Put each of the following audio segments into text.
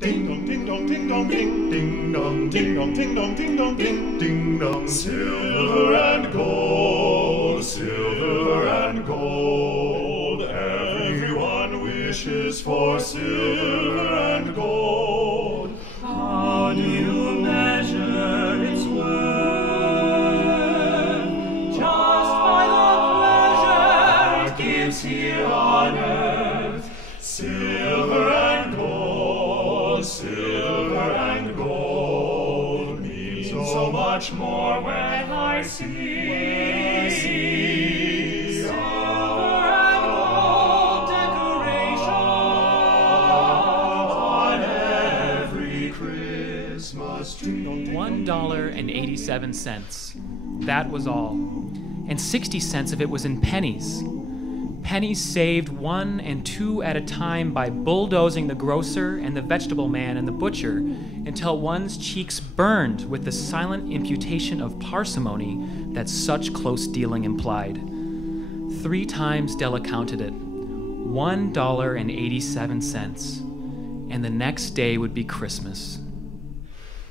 Ding dong, ding dong, ding dong, ding, ding dong, ding dong, ding dong, ding dong, ding, ding dong. Silver and gold, silver and gold. Everyone wishes for silver and gold. How do you measure its worth? Just by the pleasure it gives here on earth. Silver and gold, silver and gold means so much more when I see silver and gold decorations on every Christmas tree. $1.87. That was all. And 60 cents of it was in pennies. Pennies saved 1 and 2 at a time by bulldozing the grocer and the vegetable man and the butcher until one's cheeks burned with the silent imputation of parsimony that such close dealing implied. 3 times Della counted it. $1.87. And the next day would be Christmas.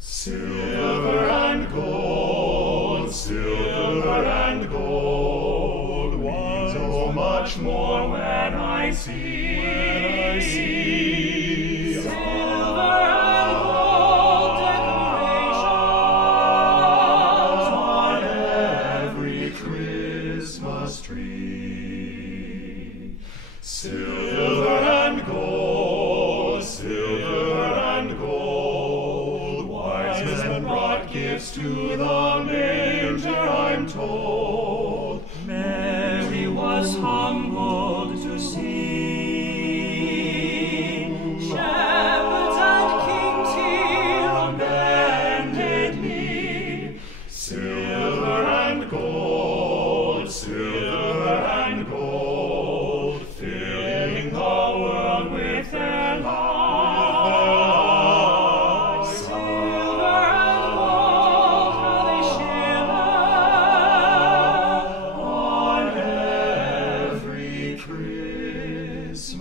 Silver and gold, silver and gold means so much more when I see silver and gold decorations on every Christmas tree. Silver and gold, silver and gold. Wise men brought gifts to the manger, I'm told. Mary was humbled to see shepherds and kings here on bended knee. Silver and gold, silver and gold, filling the world with their light. Silver and gold, how they shimmer On every Christmas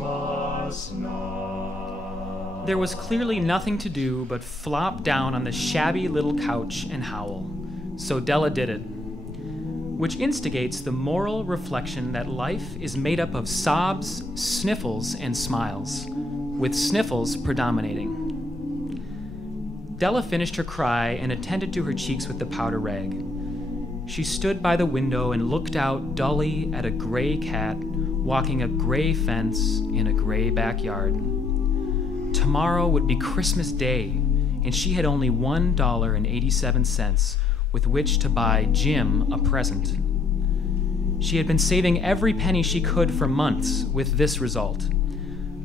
night. There was clearly nothing to do but flop down on the shabby little couch and howl. So Della did it. Which instigates the moral reflection that life is made up of sobs, sniffles, and smiles, with sniffles predominating. Della finished her cry and attended to her cheeks with the powder rag. She stood by the window and looked out dully at a gray cat walking a gray fence in a gray backyard. Tomorrow would be Christmas Day, and she had only $1.87 with which to buy Jim a present. She had been saving every penny she could for months with this result.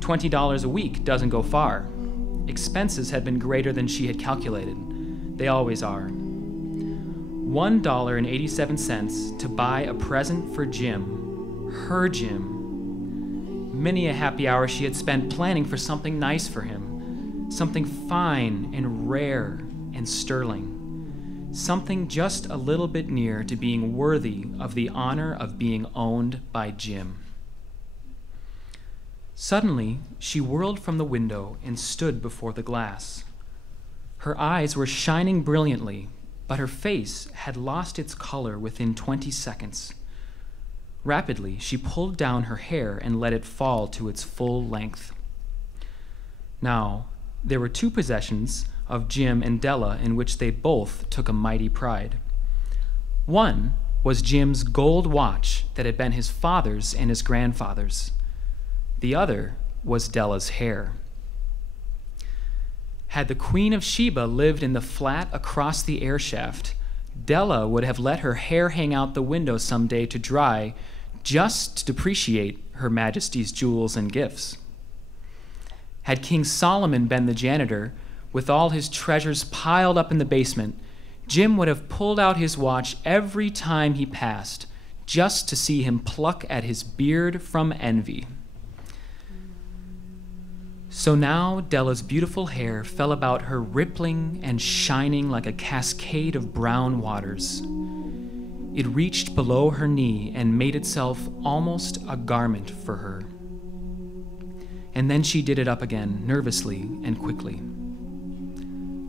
$20 a week doesn't go far. Expenses had been greater than she had calculated. They always are. $1.87 to buy a present for Jim, her Jim. Many a happy hour she had spent planning for something nice for him, something fine and rare and sterling. Something just a little bit near to being worthy of the honor of being owned by Jim. Suddenly, she whirled from the window and stood before the glass. Her eyes were shining brilliantly, but her face had lost its color within 20 seconds. Rapidly, she pulled down her hair and let it fall to its full length. Now, there were 2 possessions of Jim and Della in which they both took a mighty pride. One was Jim's gold watch that had been his father's and his grandfather's. The other was Della's hair. Had the Queen of Sheba lived in the flat across the air shaft, Della would have let her hair hang out the window someday to dry, just to depreciate Her Majesty's jewels and gifts. Had King Solomon been the janitor, with all his treasures piled up in the basement, Jim would have pulled out his watch every time he passed, just to see him pluck at his beard from envy. So now Della's beautiful hair fell about her, rippling and shining like a cascade of brown waters. It reached below her knee and made itself almost a garment for her. and then she did it up again, nervously and quickly.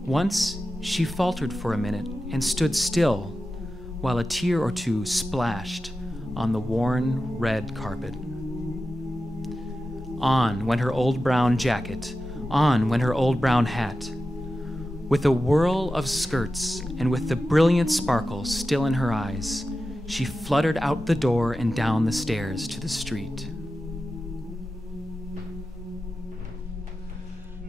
Once, she faltered for a minute and stood still while a tear or two splashed on the worn red carpet. On went her old brown jacket, on went her old brown hat. With a whirl of skirts and with the brilliant sparkle still in her eyes, she fluttered out the door and down the stairs to the street.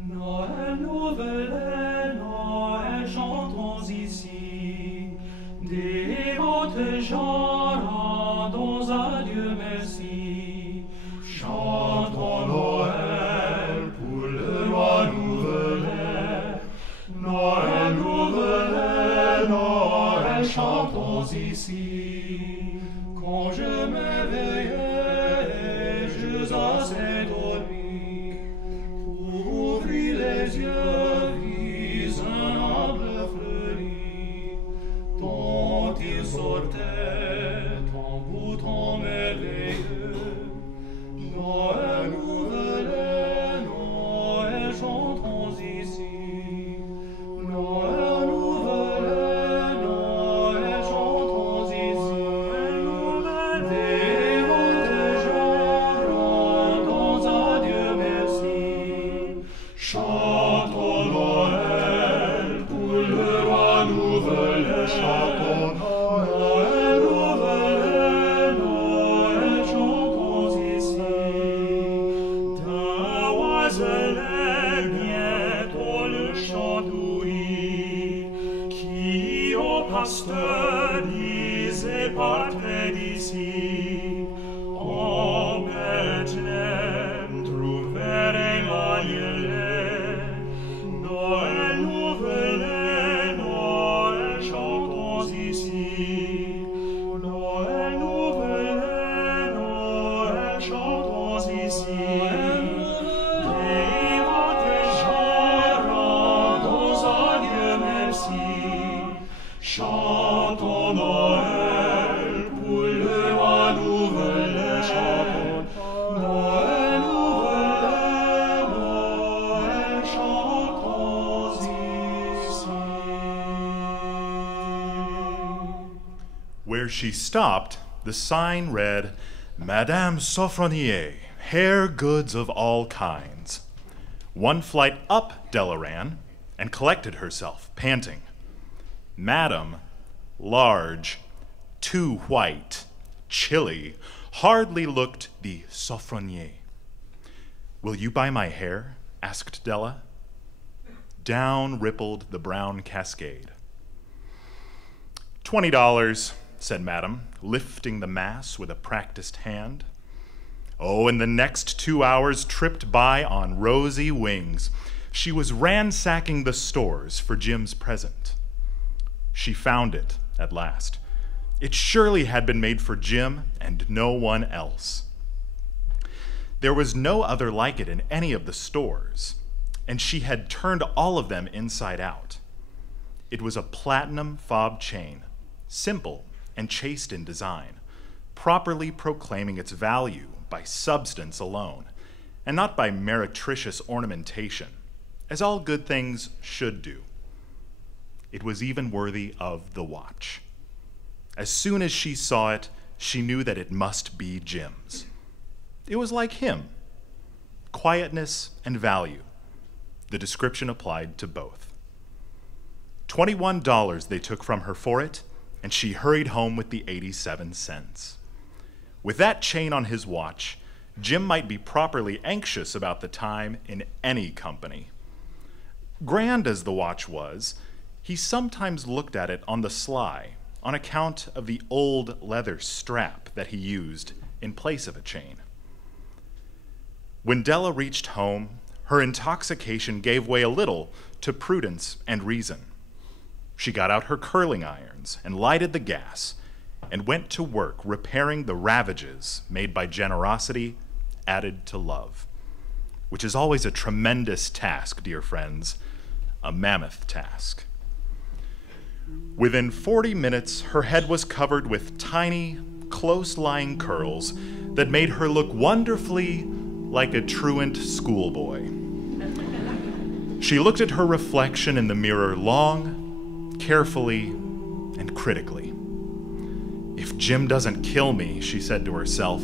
Noël, nouvelle, Noël, chantons ici. Dévotes gens, rendons à Dieu merci. Chantons Noël pour le roi nouvelet. Noël, nouvelle, Noël, chantons ici. Quand je m'éveillais, je assez dormi. Pour ouvrir les yeux, vis un arbre fleuri, dont il sortait en bouton merveilleux. Noël, nouvelle, Noël, chantons ici. Noël, nouvelle, Noël, chantons ici. Dévotes gens, rendons à Dieu merci. Chantons Noël pour le roi nouvelet. Chantons Noël, nouvelle, Noël, chantons ici. D'un oiselet bientôt le chant d'ouïe, qui au pasteur disait partez d'ici. En Bethléem trouverez l'agnelet. Noël, nouvelle, Noël, chantons ici. Noël, nouvelle, Noël, chantons ici. Dévotes gens, rendons à Dieu merci. Chantons Noël pour le roi nouvelet. Chantons Noël, nouvelle, Noël, chantons ici. Where she stopped, the sign read, Madame Sophronie, hair goods of all kinds. One flight up Della ran and collected herself, panting. Madam, large, too white, chilly, hardly looked the Sophronie. Will you buy my hair? Asked Della. Down rippled the brown cascade. $20, said Madam, lifting the mass with a practiced hand. Oh, and the next 2 hours tripped by on rosy wings. She was ransacking the stores for Jim's present. She found it at last. It surely had been made for Jim and no one else. There was no other like it in any of the stores, and she had turned all of them inside out. It was a platinum fob chain, simple and chaste in design, properly proclaiming its value by substance alone, and not by meretricious ornamentation, as all good things should do. It was even worthy of the watch. As soon as she saw it, she knew that it must be Jim's. It was like him, quietness and value. The description applied to both. $21 they took from her for it, and she hurried home with the 87 cents. With that chain on his watch, Jim might be properly anxious about the time in any company. Grand as the watch was, he sometimes looked at it on the sly on account of the old leather strap that he used in place of a chain. When Della reached home, her intoxication gave way a little to prudence and reason. She got out her curling irons and lighted the gas and went to work repairing the ravages made by generosity added to love, which is always a tremendous task, dear friends, a mammoth task. Within 40 minutes, her head was covered with tiny, close-lying curls that made her look wonderfully like a truant schoolboy. She looked at her reflection in the mirror long, carefully, and critically. If Jim doesn't kill me, she said to herself,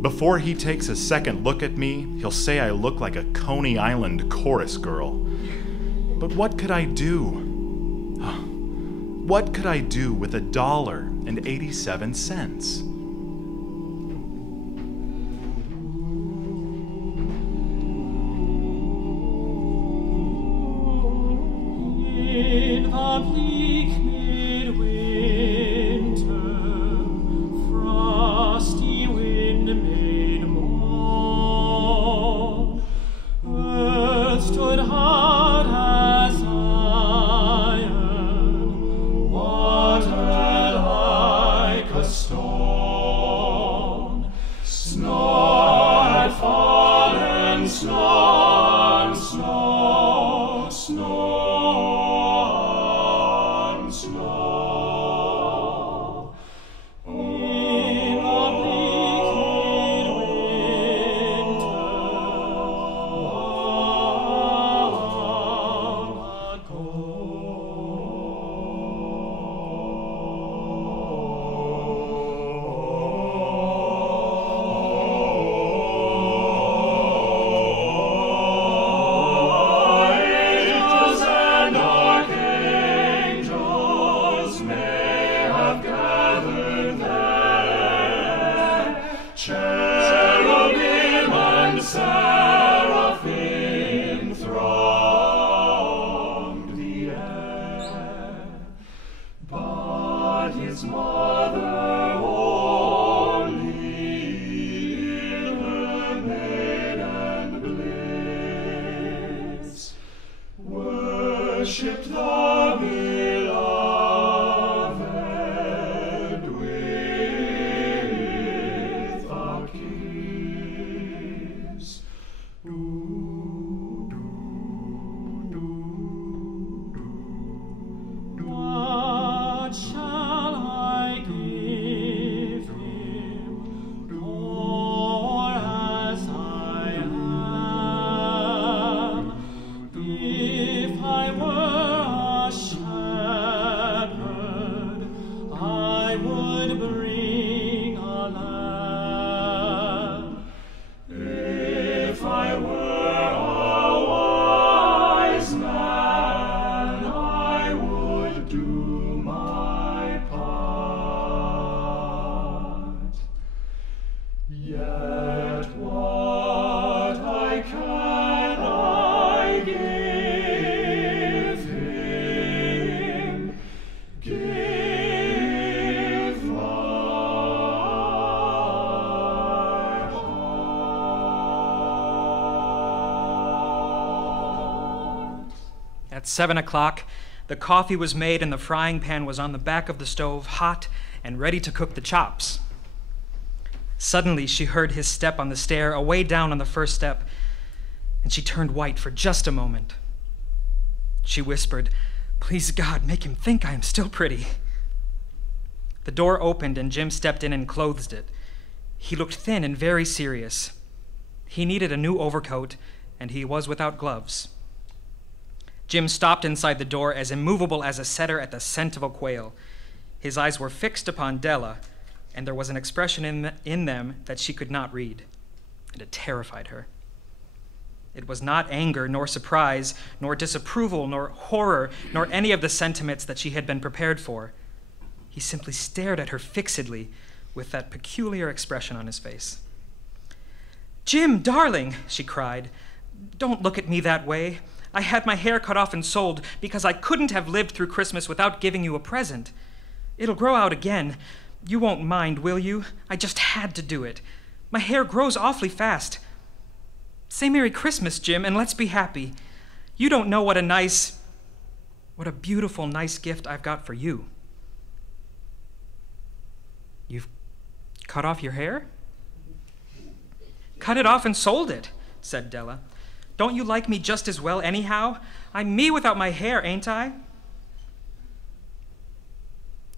before he takes a second look at me, he'll say I look like a Coney Island chorus girl. But what could I do? What could I do with $1.87? In the bleak midwinter, frosty wind made moan, earth stood hard as iron, water like a stone. Snow had fallen, snow, snow, snow. Worship the beloved with a kiss. What shall I give him, poor as I am? If I were a shepherd, I would bring a lamb. If I were a wise man, I would do my part. Yet what I cannot give him, give my heart. At 7 o'clock, the coffee was made and the frying pan was on the back of the stove, hot and ready to cook the chops. Suddenly, she heard his step on the stair, away down on the first step, and she turned white for just a moment. She whispered, "Please, God, make him think I am still pretty." The door opened and Jim stepped in and closed it. He looked thin and very serious. He needed a new overcoat, and he was without gloves. Jim stopped inside the door, as immovable as a setter at the scent of a quail. His eyes were fixed upon Della, and there was an expression in them that she could not read, and it terrified her. It was not anger, nor surprise, nor disapproval, nor horror, nor any of the sentiments that she had been prepared for. He simply stared at her fixedly with that peculiar expression on his face. "Jim, darling," she cried, "don't look at me that way. I had my hair cut off and sold because I couldn't have lived through Christmas without giving you a present. It'll grow out again. You won't mind, will you? I just had to do it. My hair grows awfully fast. Say Merry Christmas, Jim, and let's be happy. You don't know what a beautiful, nice gift I've got for you." "You've cut off your hair?" "Cut it off and sold it," said Della. "Don't you like me just as well anyhow? I'm me without my hair, ain't I?"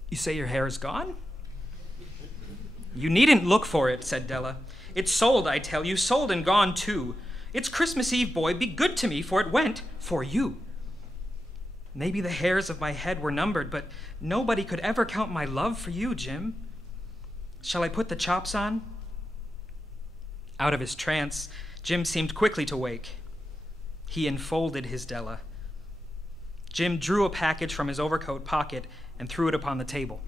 "You say your hair is gone?" "You needn't look for it," said Della. It's sold, I tell you, sold and gone too. It's Christmas Eve, boy, be good to me, for it went for you. Maybe the hairs of my head were numbered, but nobody could ever count my love for you, Jim. Shall I put the chops on? Out of his trance, Jim seemed quickly to wake. He enfolded his Della. Jim drew a package from his overcoat pocket and threw it upon the table.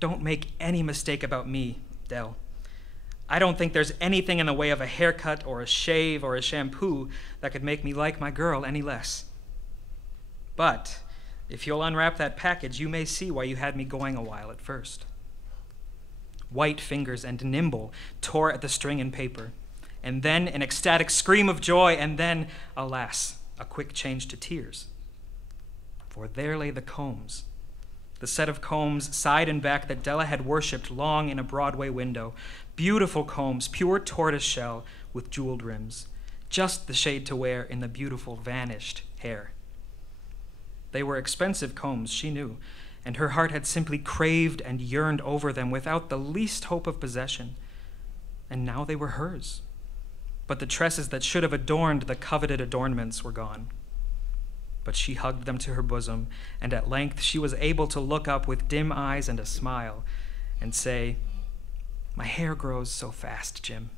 Don't make any mistake about me, Dell. I don't think there's anything in the way of a haircut or a shave or a shampoo that could make me like my girl any less. But if you'll unwrap that package, you may see why you had me going a while at first. White fingers and nimble tore at the string and paper, and then an ecstatic scream of joy, and then, alas, a quick change to tears. For there lay the combs, the set of combs side and back that Della had worshipped long in a Broadway window. Beautiful combs, pure tortoise shell with jeweled rims, just the shade to wear in the beautiful vanished hair. They were expensive combs, she knew, and her heart had simply craved and yearned over them without the least hope of possession. And now they were hers. But the tresses that should have adorned the coveted adornments were gone. But she hugged them to her bosom, and at length she was able to look up with dim eyes and a smile and say, "My hair grows so fast, Jim."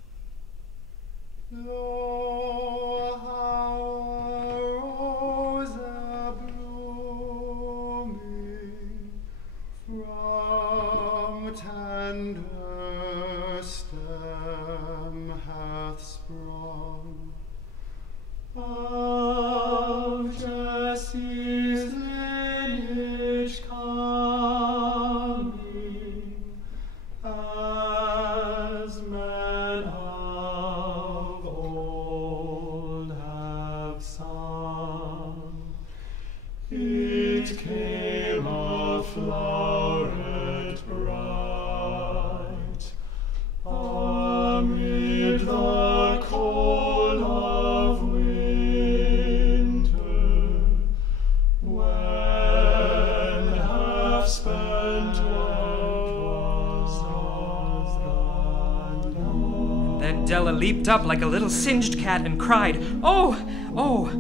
Lo, how a rose a-blooming from tender stem hath sprung, of Jesse's lineage coming, as men of old have sung. It came a floweret bright amid the cold of winter, when half spent Then Della leaped up like a little singed cat and cried, "Oh, oh!"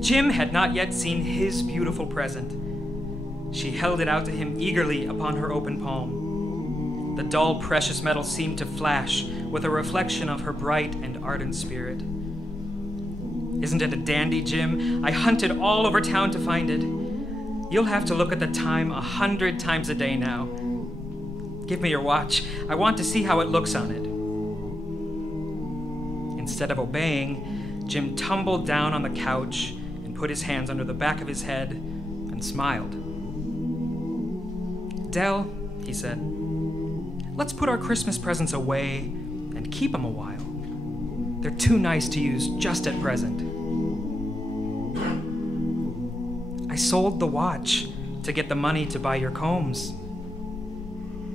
Jim had not yet seen his beautiful present. She held it out to him eagerly upon her open palm. The dull, precious metal seemed to flash with a reflection of her bright and ardent spirit. "Isn't it a dandy, Jim? I hunted all over town to find it. You'll have to look at the time 100 times a day now. Give me your watch. I want to see how it looks on it." Instead of obeying, Jim tumbled down on the couch and put his hands under the back of his head and smiled. "Dell," he said, "let's put our Christmas presents away and keep them a while. They're too nice to use just at present." "I sold the watch to get the money to buy your combs.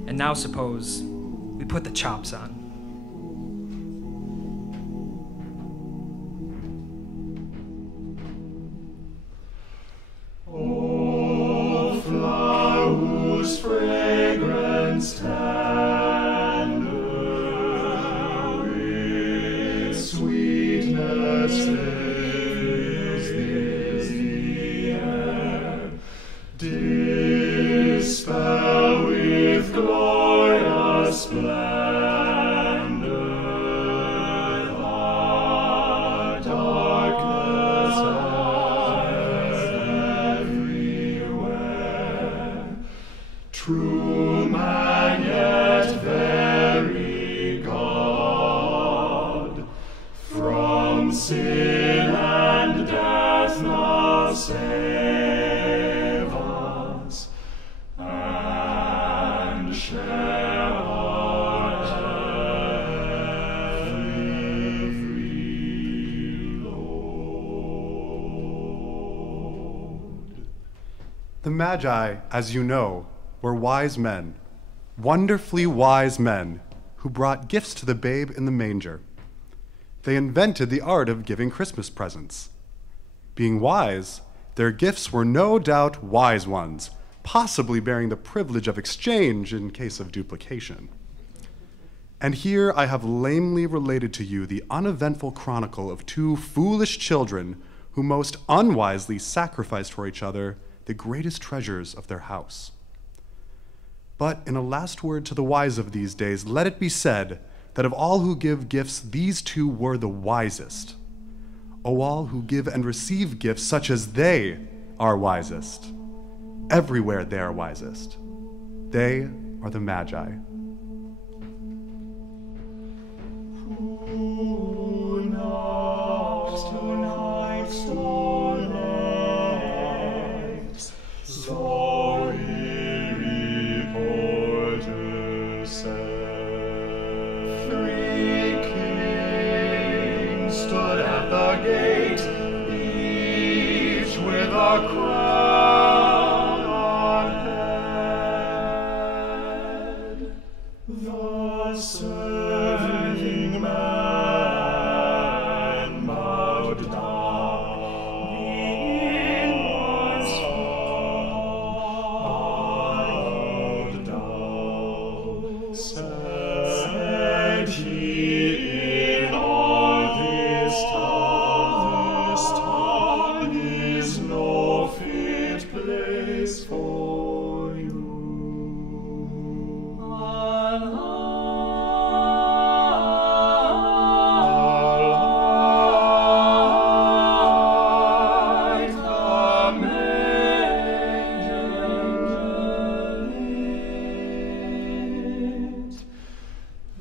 And now suppose we put the chops on." O flower whose fragrance tender with sweetness fills the air, dispel with glorious splendor the darkness everywhere. True man, yet very God, from sin and death now save us, and share our every load. The Magi, as you know, were wise men, wonderfully wise men, who brought gifts to the babe in the manger. They invented the art of giving Christmas presents. Being wise, their gifts were no doubt wise ones, possibly bearing the privilege of exchange in case of duplication. And here I have lamely related to you the uneventful chronicle of two foolish children who most unwisely sacrificed for each other the greatest treasures of their house. But in a last word to the wise of these days, let it be said that of all who give gifts, these two were the wisest. O all who give and receive gifts such as they are wisest. Everywhere they are wisest. They are the Magi. Who knocks tonight, stone legs? So he reporters said. 3 kings stood at the gate, each with a crown on head. The serving man bowed down. In one's bowed down. Said he, in all this town is no fit place for you.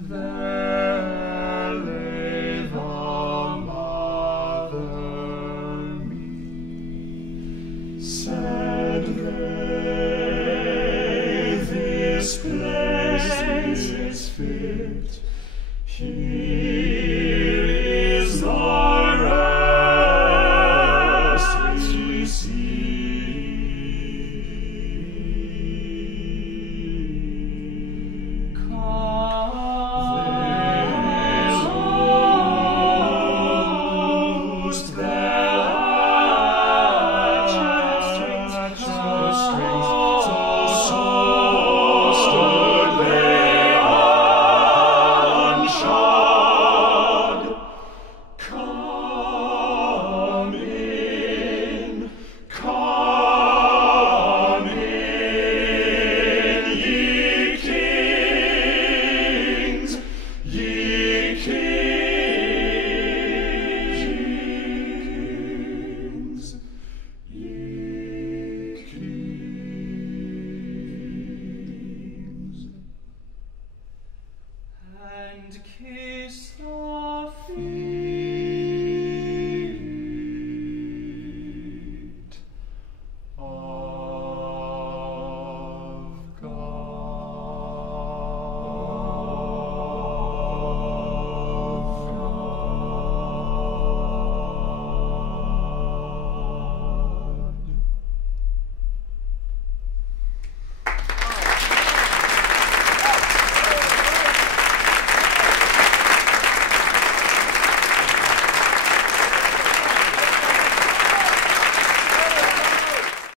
There lay the mother meek. Said they, this place is fit. He